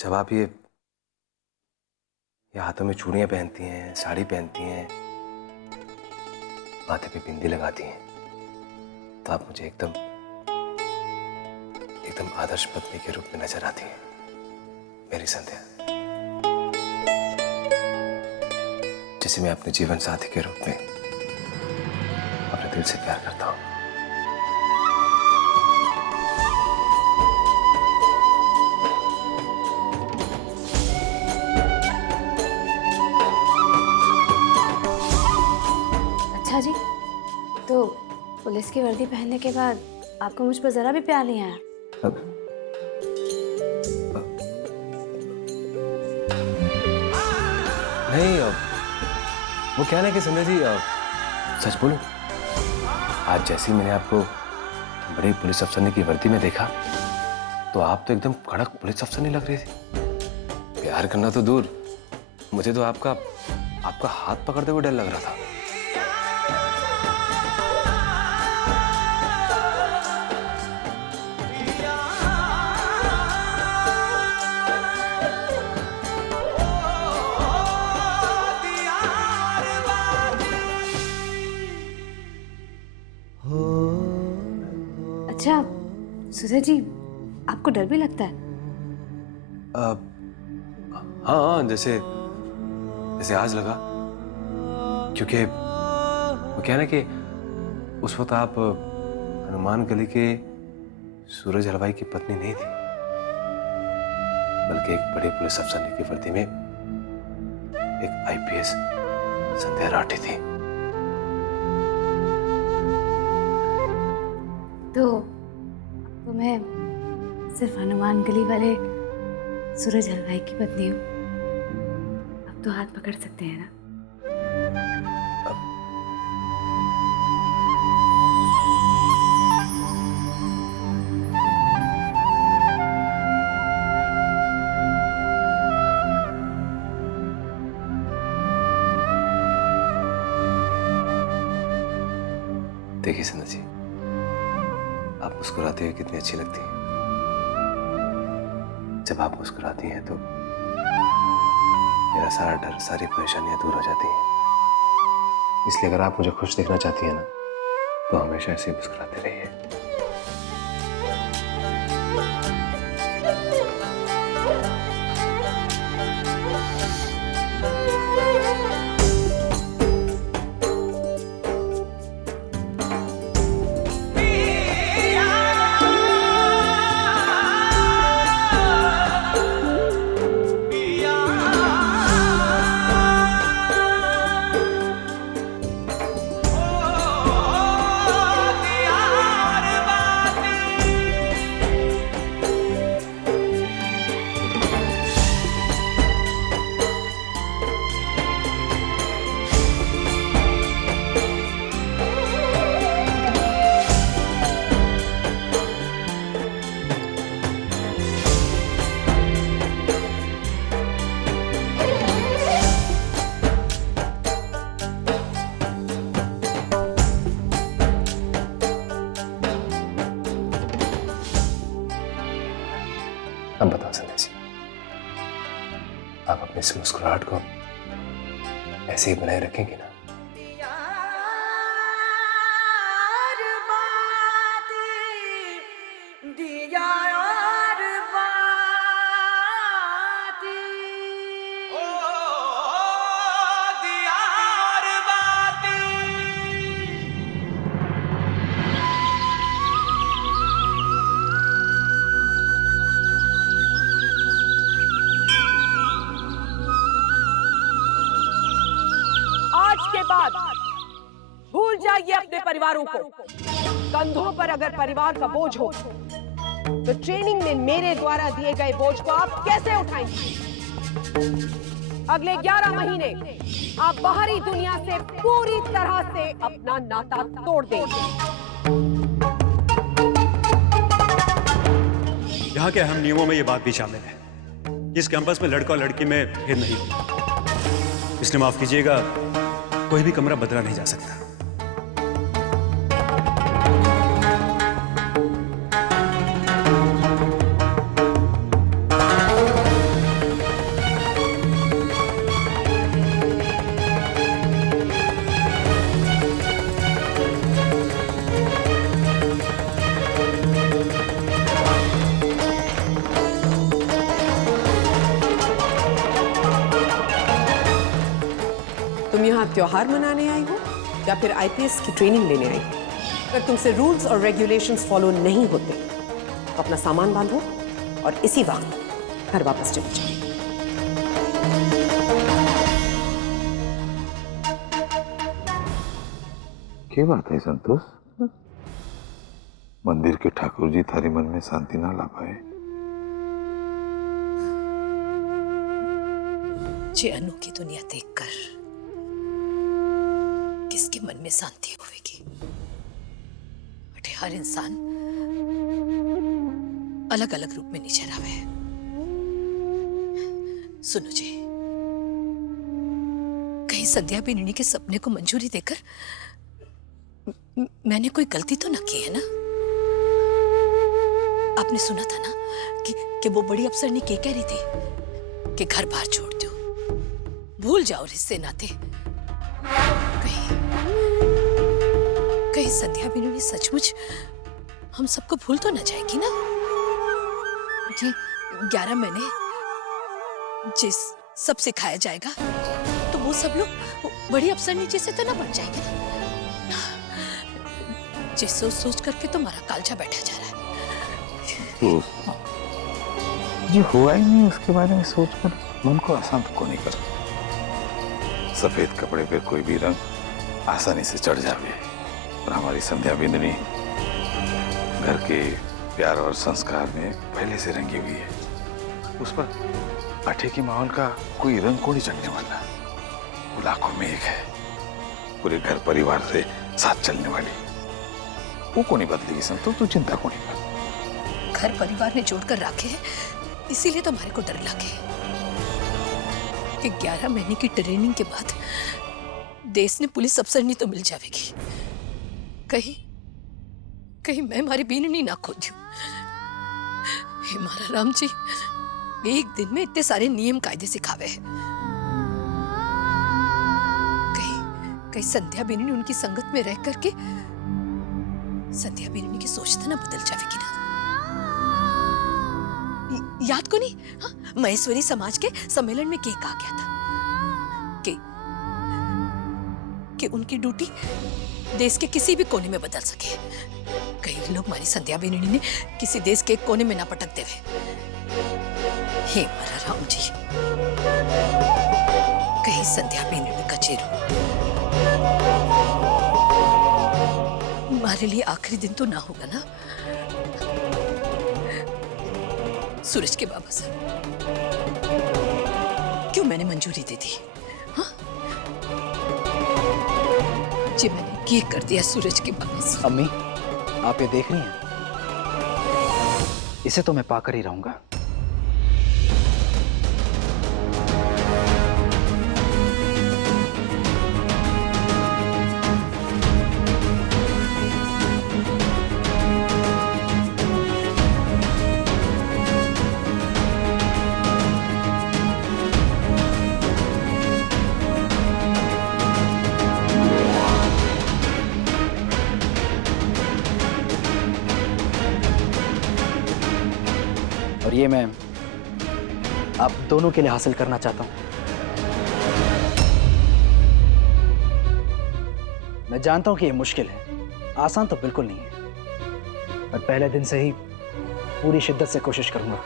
जब आप ये हाथों में चूड़ियां पहनती हैं, साड़ी पहनती हैं, माथे पे बिंदी लगाती हैं, तो आप मुझे एकदम एकदम आदर्श पत्नी के रूप में नजर आती हैं मेरी संध्या, जिसे मैं अपने जीवन साथी के रूप में अपने दिल से प्यार करता हूं। अच्छा जी, तो पुलिस की वर्दी पहनने के बाद आपको मुझ पर जरा भी प्यार नहीं आया? नहीं, वो क्या है कि संध्या जी, सच बोलूं, आज जैसे ही मैंने आपको बड़े पुलिस अफसर की वर्दी में देखा तो आप तो एकदम कड़क पुलिस अफसर नहीं लग रही थी। प्यार करना तो दूर, मुझे तो आपका हाथ पकड़ते हुए डर लग रहा था। अच्छा सुधीर जी, आपको डर भी लगता है? हाँ, जैसे आज लगा, क्योंकि वो क्या है ना कि उस वक्त आप हनुमान गली के सूरज हलवाई की पत्नी नहीं थी, बल्कि एक बड़े पुलिस अफसर की वर्दी में एक आईपीएस संध्या राठी थी। तो मैं सिर्फ हनुमान गली वाले सूरज हलवाई की पत्नी हूँ। अब तो हाथ पकड़ सकते हैं ना? देखिए संध्या जी, आप मुस्कुराते हुए कितनी अच्छी लगती हैं। जब आप मुस्कुराती हैं तो मेरा सारा डर, सारी परेशानियां दूर हो जाती हैं। इसलिए अगर आप मुझे खुश देखना चाहती हैं ना, तो हमेशा ऐसे ही मुस्कुराते रहिए। अब बताओ संध्या जी, आप अपने इस मुस्कुराहट को ऐसे ही बनाए रखेंगे ना? के बाद भूल जाइए अपने परिवारों को। कंधों पर अगर परिवार का बोझ हो तो ट्रेनिंग में मेरे द्वारा दिए गए बोझ को आप कैसे उठाएंगे? अगले 11 महीने आप बाहरी दुनिया से पूरी तरह से अपना नाता तोड़ देंगे। यहाँ के अहम नियमों में ये बात भी शामिल है, इस कैंपस में लड़का और लड़की में भेद नहीं होता, इसलिए माफ कीजिएगा, कोई भी कमरा बदला नहीं जा सकता। त्योहार मनाने आई हो या फिर आईपीएस की ट्रेनिंग लेने आई हो? अगर तुमसे रूल्स और रेगुलेशंस फॉलो नहीं होते तो अपना सामान बांधो और इसी वक्त घर वापस चले जाओ। क्या बात है संतोष? मंदिर के ठाकुर जी थारे मन में शांति ना ला पाए? ये अनोखी दुनिया देखकर किसके मन में शांति होगी? बटे हर इंसान अलग अलग रूप में नीचे आवे। सुनो जी, कहीं संध्या बिन्नी के सपने को मंजूरी देकर मैंने कोई गलती तो ना की है ना? आपने सुना था ना कि वो बड़ी अफसर ने क्या कह रही थी कि घर बार छोड़ दो, भूल जाओ रिश्ते नाते। कहीं संध्या बिन्नी सचमुच हम सबको भूल तो ना जाएगी ना? जी 11 महीने जिस सब सिखाया जाएगा तो वो सब लोग बड़ी अफसर नीचे से तो ना बन जाएंगे ना? जिस सोच सोच करके तो हमारा कालजा बैठा जा रहा है। जो हुआ ही नहीं उसके बारे में सोचकर मन को अशांत को नहीं कर। सफेद कपड़े पे कोई भी रंग आसानी से चढ़ जावे और हमारी संध्या बिंदनी घर के प्यार और संस्कार में पहले से रंगी हुई है। उस पर आठे के माहौल का कोई रंग को नहीं चढ़ने वाला। वो लाखों में एक है, पूरे घर परिवार से साथ चलने वाली। वो को नहीं बदलेगी संतो, तू चिंता को नहीं कर। घर परिवार ने जोड़कर रखे हैं, इसीलिए तो हमारे को डर लगे कि 11 महीने की ट्रेनिंग के बाद देश ने पुलिस अफसर नहीं तो मिल जाएगी। कहीं मैं हमारी बीननी ना खो दूं। हे मारा राम जी, एक दिन में इतने सारे नियम कायदे सिखावे हैं। कहीं संध्या बिन्नी उनकी संगत में रह करके संध्या बिन्नी की सोच तो ना बदल जाएगी ना? याद को नहीं? हाँ, महेश्वरी समाज के सम्मेलन में क्या कहा गया था कि उनकी ड्यूटी देश के किसी भी कोने में बदल सके। कई लोग हमारी संध्या बिन्नी ने किसी देश के कोने में ना पटक देवे। हे मारा राम जी, कहीं संध्या बिन्नी कचेरू हमारे लिए आखिरी दिन तो ना होगा ना? सूरज के बाबा साहब, क्यों मैंने मंजूरी दे दी? हाँ, जी मैंने ये कर दिया सूरज के बाबा साहब। अम्मी, आप ये देख रही हैं? इसे तो मैं पाकर ही रहूंगा। और ये मैं आप दोनों के लिए हासिल करना चाहता हूं। मैं जानता हूं कि ये मुश्किल है, आसान तो बिल्कुल नहीं है, पर पहले दिन से ही पूरी शिद्दत से कोशिश करूंगा।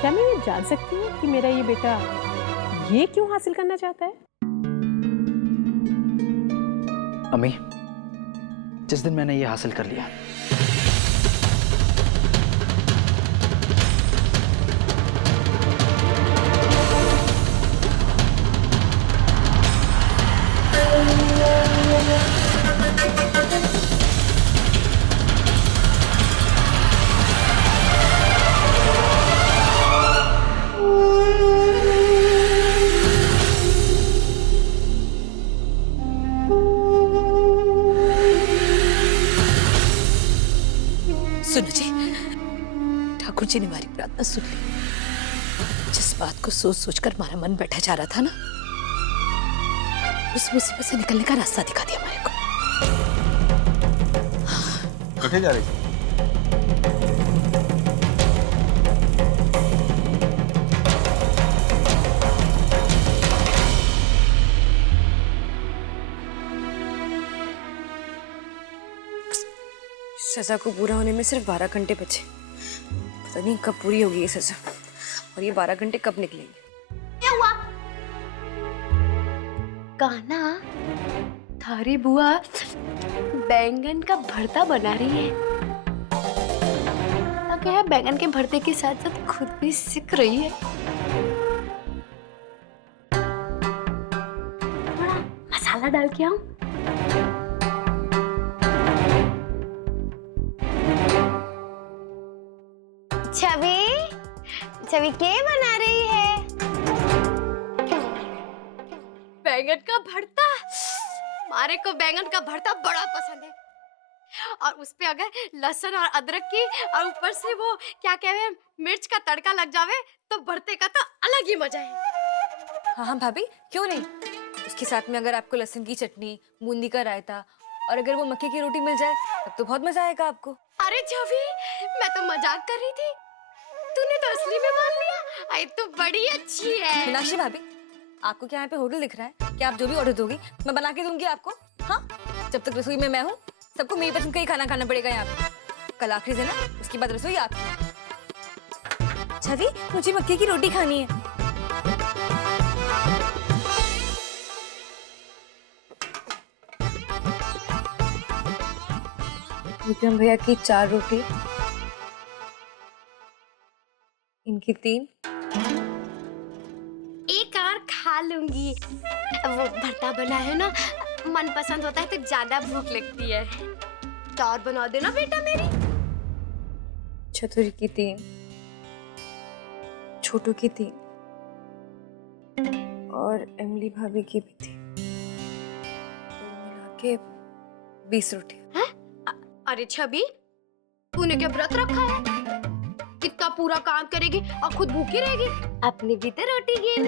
क्या मैं ये जान सकती हूँ कि मेरा ये बेटा ये क्यों हासिल करना चाहता है? अम्मी, जिस दिन मैंने ये हासिल कर लिया, सुनो जी, ठाकुर जी ने हमारी प्रार्थना सुन ली। जिस बात को सोच सोचकर हमारा मन बैठा जा रहा था ना, उस मुसीबत से निकलने का रास्ता दिखा दिया हमारे को। कटे जा रही? सजा को पूरा होने में सिर्फ 12 घंटे बचे। पता नहीं कब पूरी होगी ये सजा, और ये 12 घंटे कब निकलेंगे। क्या हुआ? कान्हा, थारी बुआ बैंगन का भरता बना रही है। क्या है, बैंगन के भरते के साथ साथ खुद भी सीख रही है। थोड़ा मसाला डाल के आऊं? छवि, छवि क्या बना रही है? बैंगन का भरता। मारे को बैंगन का भरता बड़ा पसंद है, और उस पे अगर लहसुन और अदरक की और ऊपर से वो क्या कहते हैं मिर्च का तड़का लग जावे तो भरते का तो अलग ही मजा है। हाँ हाँ भाभी, क्यों नहीं। उसके साथ में अगर आपको लहसुन की चटनी, बूंदी का रायता और अगर वो मक्के की रोटी मिल जाए तब तो बहुत मजा आएगा आपको। अरे छवि, मैं तो मजाक कर रही थी, तूने तो असली में मान लिया। आई तो बड़ी अच्छी है। मीनाक्षी भाभी, आपको क्या यहाँ पे होटल दिख रहा है कि आप जो भी ऑर्डर दोगी मैं बना के दूंगी आपको? हाँ, जब तक रसोई में मैं हूँ सबको मेरी पसंद का ही खाना खाना पड़ेगा यहाँ पे। कल आखिरी दिन है, उसके बाद रसोई आपकी। छवि, मुझे मक्के की रोटी खानी है। विक्रम भैया की 4 रोटी, इनकी 3। एक और खा लूंगी। वो भरता बना है ना, मन पसंद होता है तो ज्यादा भूख लगती है। तो और बना देना बेटा मेरी। चतुरी की 3, छोटू की 3 और इमली भाभी की भी 3, मिला के 20 रोटी। अरे छवि, तूने क्या व्रत रखा है? कितना पूरा काम करेगी और खुद भूखी रहेगी? अपनी भी तो रोटी गिन।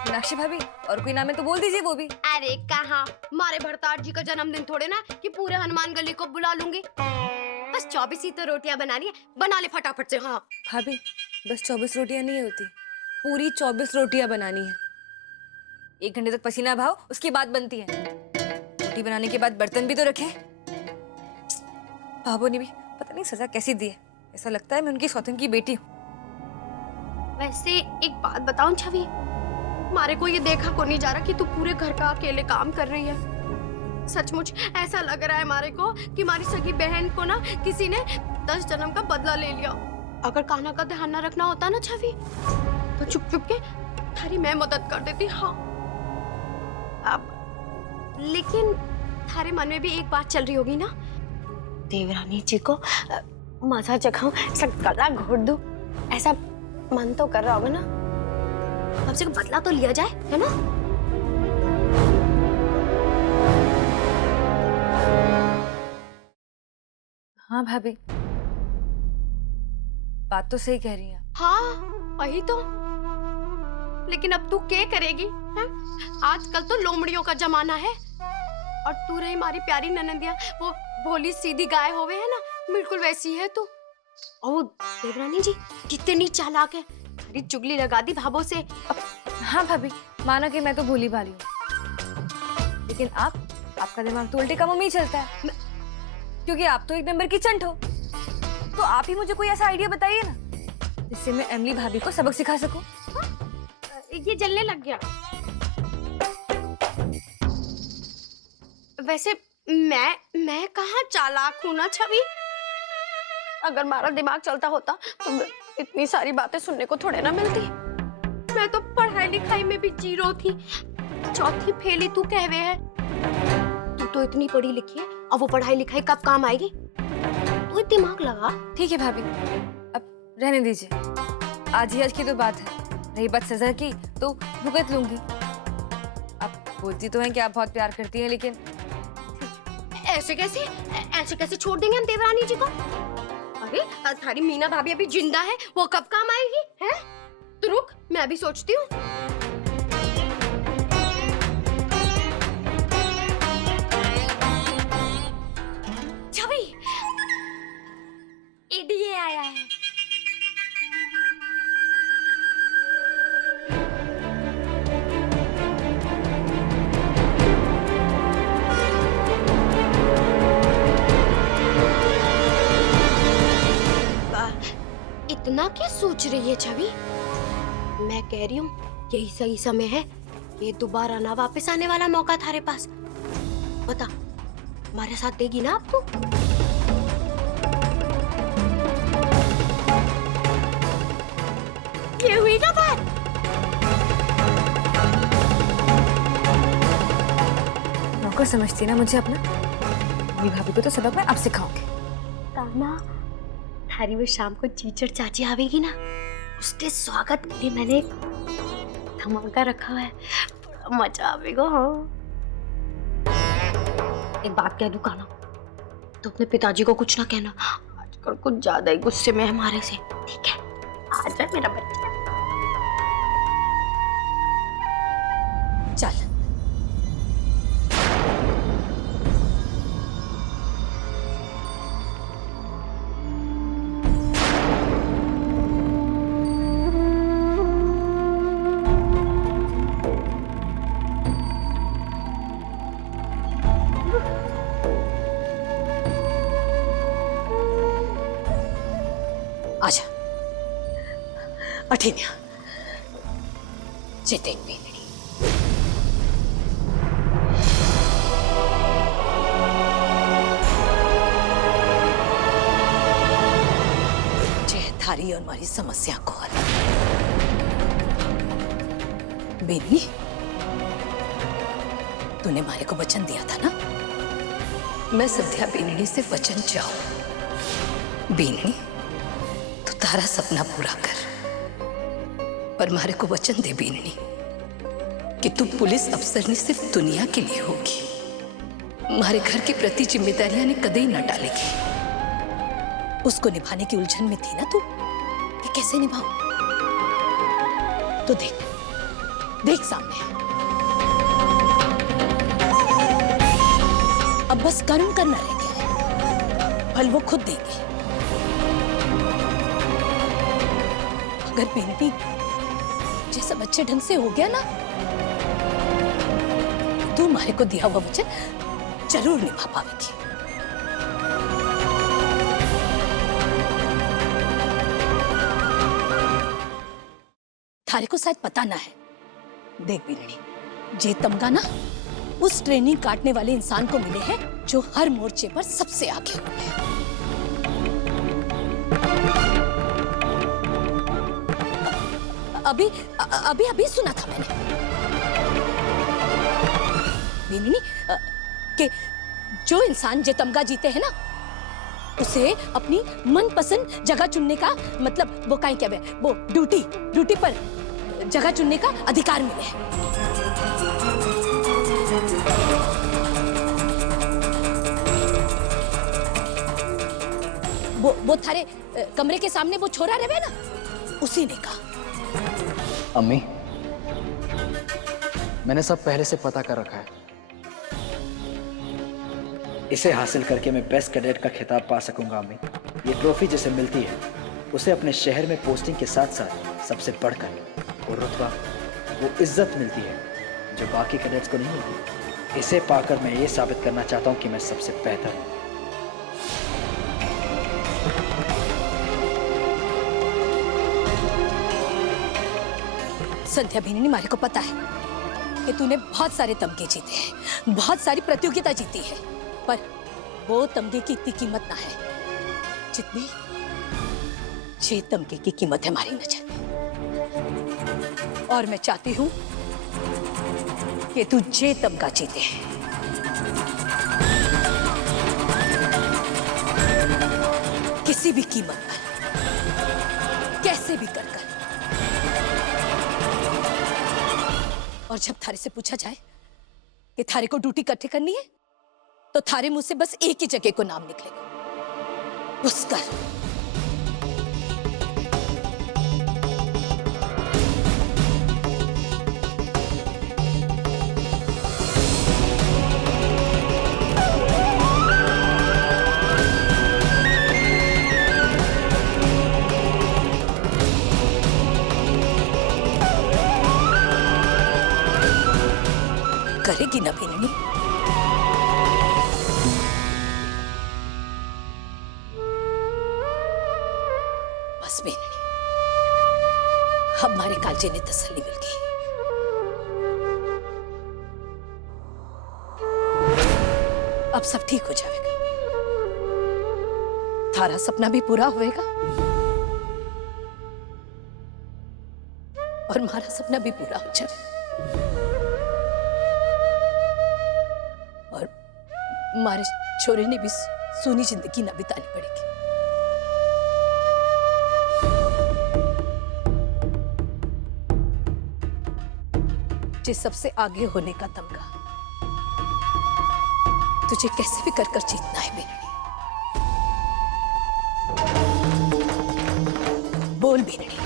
मीनाक्षी भाभी, और कोई नाम है तो बोल दीजिए वो भी। अरे कहाँ, मारे भरतार जी का जन्मदिन थोड़े ना कि पूरे हनुमान गली को बुला लूंगी। बस 24 ही तो रोटियां बनानी है, बना ले फटाफट से। हाँ भाभी, बस 24 रोटियां नहीं होती, पूरी 24 रोटियां बनानी है। 1 घंटे तक पसीना बहाओ, उसके बाद बनती है। रोटी बनाने के बाद बर्तन भी तो रखे। भाभो ने भी पता नहीं सजा कैसी दी है, ऐसा लगता है मैं उनकी सौतन की बेटी हूँ। वैसे एक बात बताऊं छवि, मारे को ये देखा को नहीं जा रहा कि तू पूरे घर का अकेले काम कर रही है। सचमुच ऐसा लग रहा है मारे को कि हमारी सगी बहन को ना किसी ने 10 जन्म का बदला ले लिया। अगर कान्हा का ध्यान न रखना होता ना छवि, तो चुप चुप के थारी मैं मदद कर देती। हाँ, अब लेकिन थारे मन में भी एक बात चल रही होगी ना, देवरानी जी को मजा चखाऊं, ऐसा गला घोट दूं, ऐसा मन तो कर रहा होगा ना। कम से कम बदला तो लिया जाए, है ना? हाँ भाभी, बात तो सही कह रही हैं। हाँ वही तो, लेकिन अब तू क्या करेगी? हैं? आजकल तो लोमड़ियों का जमाना है, और तू रही हमारी प्यारी ननंदिया, वो भोली सीधी गाय होवे है ना, बिल्कुल वैसी है तू। और देवरानी जी कितनी चालाक है, तेरी चुगली लगा दी भाभो से। हाँ भाभी, माना कि मैं तो भोली भाली हूँ, लेकिन आपका दिमाग तो उल्टे कामों में ही चलता है, क्योंकि आप तो 1 नंबर की चंट हो। तो आप ही मुझे कोई ऐसा आइडिया बताइए ना, जिससे मैं एमली भाभी को सबक सिखा सकूं। ये जलने लग गया। वैसे मैं कहाँ चालाक हूँ ना छवि, अगर हमारा दिमाग चलता होता तो इतनी सारी बातें सुनने को थोड़े ना मिलती। मैं तो पढ़ाई लिखाई में भी 0 थी, 4थी फेली तू कहवे है। तू तो इतनी पढ़ी लिखी है, अब वो पढ़ाई लिखाई कब काम आएगी? तू दिमाग लगा। ठीक है भाभी, अब रहने दीजिए, आज ही आज की तो बात है। रही बात सजा की तो भुगत लूंगी। आप बोलती तो हैं कि आप बहुत प्यार करती हैं, लेकिन ऐसे कैसे छोड़ देंगे हम देवरानी जी को? अरे थारी मीना भाभी अभी जिंदा है, वो कब काम आएगी? हैं? तो रुक, मैं अभी सोचती हूँ। छवि, एडीए आया है। इतना क्या सोच रही है छवि? मैं कह रही हूँ यही सही समय है, ये दोबारा ना वापस आने वाला मौका थारे पास। बता, हमारे साथ देगी ना आपको? ये हुई ना बात। नौकर समझती ना मुझे अपना? मेरी भाभी को तो सबक मैं अब सिखाऊंगी। ताना, थारी वो शाम को चीचड़ चाची आवेगी ना, उसके स्वागत के लिए मैंने एक धमाका रखा है, बड़ा मजा आवेगा। हाँ, एक बात कह दूं काना, तो अपने पिताजी को कुछ ना कहना, आजकल कुछ ज्यादा ही गुस्से में है हमारे से। ठीक है, आ जा मेरा बच्चा। चल। आजा अठीन्या जेते बेनड़ी जे थारी और हमारी समस्या को हल। बेनी, तूने मारे को वचन दिया था ना, मैं संध्या बेनड़ी से वचन चाहूं। बेनड़ी, तारा सपना पूरा कर, पर मारे को वचन दे बीननी कि तू पुलिस अफसर नहीं सिर्फ दुनिया के लिए होगी। मारे घर के प्रति जिम्मेदारियां ने कदे ही न टालेगी। उसको निभाने की उलझन में थी ना तू कि कैसे निभाऊं? तो देख देख सामने, अब बस कर्म करना रह गया है, फल वो खुद देंगे। अगर बेनती जैसा अच्छे ढंग से हो गया ना, तू मारे को दिया हुआ वचन जरूर निभा पावेगी। थारे को शायद पता ना है, देख बीननी, जे तमगा ना उस ट्रेनिंग काटने वाले इंसान को मिले हैं जो हर मोर्चे पर सबसे आगे हुए हैं। अभी सुना था मैंने बीननी कि जो इंसान जे तमगा जीते हैं ना, उसे अपनी मनपसंद जगह चुनने का, मतलब वो क्या है, वो ड्यूटी पर जगह चुनने का अधिकार मिले है। वो थारे कमरे के सामने वो छोरा रहे ना, उसी ने कहा। अम्मी, मैंने सब पहले से पता कर रखा है। इसे हासिल करके मैं बेस्ट कैडेट का खिताब पा सकूंगा अम्मी। ये ट्रॉफी जिसे मिलती है, उसे अपने शहर में पोस्टिंग के साथ साथ सबसे बढ़कर वो रुतबा, वो इज्जत मिलती है जो बाकी कैडेट्स को नहीं मिलती। इसे पाकर मैं ये साबित करना चाहता हूँ कि मैं सबसे बेहतर हूँ। संध्या बेननी, मारे को पता है कि तूने बहुत सारे तमगे जीते हैं, बहुत सारी प्रतियोगिता जीती है, पर वो तमगे की इतनी कीमत ना है जितनी जे तमगे की कीमत है हमारी नजर में। और मैं चाहती हूं कि तू जे तमगा जीते, किसी भी कीमत पर, कैसे भी कर। और जब थारे से पूछा जाए कि थारे को ड्यूटी इकट्ठे करनी है, तो थारे मुंह से बस एक ही जगह को नाम निकलेगा, पुष्कर। करेगी ना बेननी? बस बेननी, हमारे कालजे ने तसल्ली मिल गई। अब सब ठीक हो जाएगा, थारा सपना भी पूरा होएगा और हमारा सपना भी पूरा हो जाएगा और हमारे छोरे ने भी सूनी जिंदगी ना बितानी पड़ेगी। जिस सबसे आगे होने का तमगा तुझे कैसे भी कर जीतना है बेननी। बोल बेननी,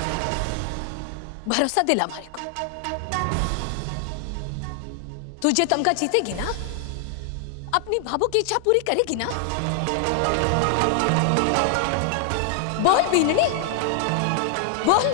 भरोसा दिला हमारे को। तुझे तमगा जीतेगी ना, अपनी भाभू की इच्छा पूरी करेगी ना। बोल बीननी, बोल।